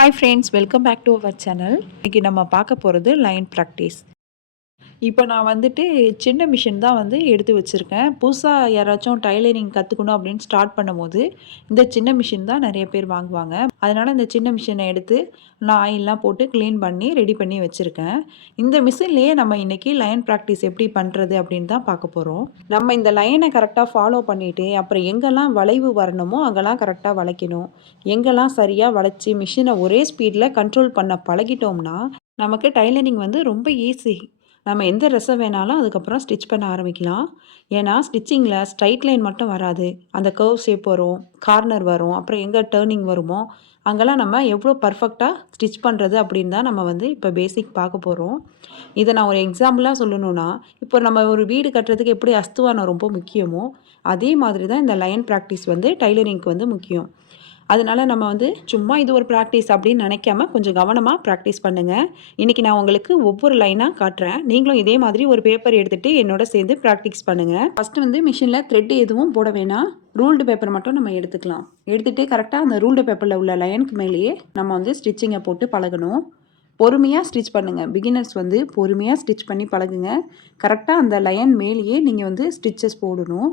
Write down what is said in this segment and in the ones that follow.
Hi friends, welcome back to our channel. இன்னைக்கு நம்ம பார்க்க போகிறது லைன் ப்ராக்டிஸ். இப்போ நான் வந்துட்டு சின்ன மிஷின் தான் வந்து எடுத்து வச்சுருக்கேன். புதுசாக யாராச்சும் டைலரிங் கற்றுக்கணும் அப்படின்னு ஸ்டார்ட் பண்ணும்போது இந்த சின்ன மிஷின் தான் நிறைய பேர் வாங்குவாங்க. அதனால் இந்த சின்ன மிஷினை எடுத்து நான் ஆயிலெலாம் போட்டு க்ளீன் பண்ணி ரெடி பண்ணி வச்சுருக்கேன். இந்த மிஷின்லேயே நம்ம இன்றைக்கி லைன் ப்ராக்டிஸ் எப்படி பண்ணுறது அப்படின்னு தான் பார்க்க போகிறோம். நம்ம இந்த லைனை கரெக்டாக ஃபாலோ பண்ணிவிட்டு அப்புறம் எங்கெல்லாம் வளைவு வரணுமோ அங்கெல்லாம் கரெக்டாக வளைக்கணும். எங்கெல்லாம் சரியாக வளைச்சி மிஷினை ஒரே ஸ்பீடில் கண்ட்ரோல் பண்ண பழகிட்டோம்னா நமக்கு டைலரிங் வந்து ரொம்ப ஈஸி. நம்ம எந்த ட்ரெஸ்ஸை வேணாலும் அதுக்கப்புறம் ஸ்டிச் பண்ண ஆரம்பிக்கலாம். ஏன்னா ஸ்டிச்சிங்கில் ஸ்ட்ரைட் லைன் மட்டும் வராது, அந்த கர்வ் ஷேப் வரும், கார்னர் வரும், அப்புறம் எங்கே டேர்னிங் வருமோ அங்கெல்லாம் நம்ம எவ்வளோ பர்ஃபெக்டாக ஸ்டிச் பண்ணுறது அப்படின்னு தான் நம்ம வந்து இப்போ பேசிக் பார்க்க போகிறோம். இதை நான் ஒரு எக்ஸாம்பிளாக சொல்லணுன்னா, இப்போ நம்ம ஒரு வீடு கட்டுறதுக்கு எப்படி அஸ்துவானம் ரொம்ப முக்கியமோ அதே மாதிரி தான் இந்த லைன் ப்ராக்டிஸ் வந்து டைலரிங்க்கு வந்து முக்கியம். அதனால நம்ம வந்து சும்மா இது ஒரு ப்ராக்டிஸ் அப்படின்னு நினைக்காம கொஞ்சம் கவனமாக ப்ராக்டிஸ் பண்ணுங்கள். இன்றைக்கி நான் உங்களுக்கு ஒவ்வொரு லைனாக காட்டுறேன். நீங்களும் இதே மாதிரி ஒரு பேப்பர் எடுத்துகிட்டு என்னோட சேர்ந்து ப்ராக்டிஸ் பண்ணுங்கள். ஃபஸ்ட்டு வந்து மிஷினில் த்ரெட் எதுவும் போட வேணாம், ரூல்டு பேப்பர் மட்டும் நம்ம எடுத்துக்கலாம். எடுத்துகிட்டு கரெக்டாக அந்த ரூல்டு பேப்பரில் உள்ள லைனுக்கு மேலேயே நம்ம வந்து ஸ்டிச்சிங்கை போட்டு பழகணும். பொறுமையாக ஸ்டிச் பண்ணுங்கள். பிகினர்ஸ் வந்து பொறுமையாக ஸ்டிச் பண்ணி பழகுங்க. கரெக்டாக அந்த லைன் மேலேயே நீங்கள் வந்து ஸ்டிச்சஸ் போடணும்.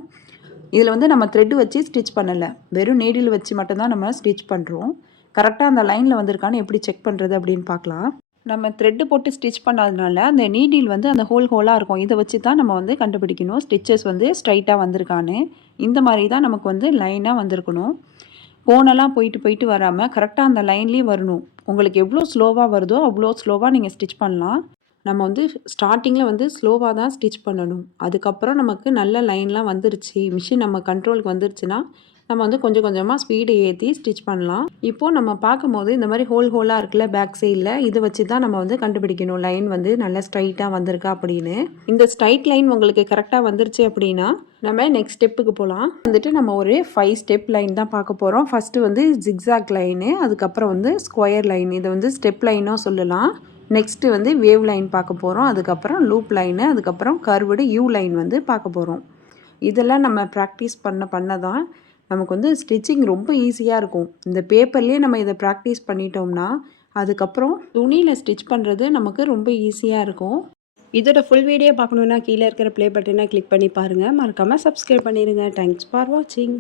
இதில் வந்து நம்ம த்ரெட்டு வச்சு ஸ்டிச் பண்ணலை, வெறும் நீடில் வச்சு மட்டும்தான் நம்ம ஸ்டிச் பண்ணுறோம். கரெக்டாக அந்த லைனில் வந்திருக்கான்னு எப்படி செக் பண்ணுறது அப்படின்னு பார்க்கலாம். நம்ம த்ரெட்டு போட்டு ஸ்டிச் பண்ணாதனால அந்த நீடில் வந்து அந்த ஹோலாக இருக்கும். இதை வச்சு தான் நம்ம வந்து கண்டுபிடிக்கணும் ஸ்டிச்சஸ் வந்து ஸ்ட்ரைட்டாக வந்திருக்கான்னு. இந்த மாதிரி தான் நமக்கு வந்து லைனாக வந்திருக்கணும். கோனெல்லாம் போயிட்டு வராமல் கரெக்டாக அந்த லைன்லேயே வரணும். உங்களுக்கு எவ்வளோ ஸ்லோவாக வருதோ அவ்வளோ ஸ்லோவாக நீங்கள் ஸ்டிச் பண்ணலாம். நம்ம வந்து ஸ்டார்டிங்கில் வந்து ஸ்லோவாக தான் ஸ்டிச் பண்ணணும். அதுக்கப்புறம் நமக்கு நல்ல லைன்லாம் வந்துருச்சு, மிஷின் நம்ம கண்ட்ரோலுக்கு வந்துருச்சுன்னா நம்ம வந்து கொஞ்சம் கொஞ்சமாக ஸ்பீடு ஏற்றி ஸ்டிச் பண்ணலாம். இப்போது நம்ம பார்க்கும்போது இந்த மாதிரி ஹோலாக இருக்குல்ல பேக் சைடில், இதை வச்சு தான் நம்ம வந்து கண்டுபிடிக்கணும் லைன் வந்து நல்லா ஸ்ட்ரைட்டாக வந்திருக்கா அப்படின்னு. இந்த ஸ்ட்ரைட் லைன் உங்களுக்கு கரெக்டாக வந்துருச்சு அப்படின்னா நம்ம நெக்ஸ்ட் ஸ்டெப்புக்கு போகலாம். வந்துட்டு நம்ம ஒரு 5 ஸ்டெப் லைன் தான் பார்க்க போகிறோம். ஃபஸ்ட்டு வந்து ஜிக்ஸாக் லைனு, அதுக்கப்புறம் வந்து ஸ்கொயர் லைன், இதை வந்து ஸ்டெப் லைனும் சொல்லலாம். நெக்ஸ்ட்டு வந்து வேவ் லைன் பார்க்க போகிறோம். அதுக்கப்புறம் லூப் லைனு, அதுக்கப்புறம் கர்வ்டு யூ லைன் வந்து பார்க்க போகிறோம். இதெல்லாம் நம்ம ப்ராக்டிஸ் பண்ண தான் நமக்கு வந்து ஸ்டிச்சிங் ரொம்ப ஈஸியாக இருக்கும். இந்த பேப்பர்லேயே நம்ம இதை ப்ராக்டிஸ் பண்ணிட்டோம்னா அதுக்கப்புறம் துணியில் ஸ்டிச் பண்ணுறது நமக்கு ரொம்ப ஈஸியாக இருக்கும். இதோட ஃபுல் வீடியோ பார்க்கணுன்னா கீழே இருக்கிற ப்ளே பட்டனை கிளிக் பண்ணி பாருங்கள். மறக்காமல் சப்ஸ்கிரைப் பண்ணிடுங்க. தேங்க்ஸ் ஃபார் வாட்சிங்.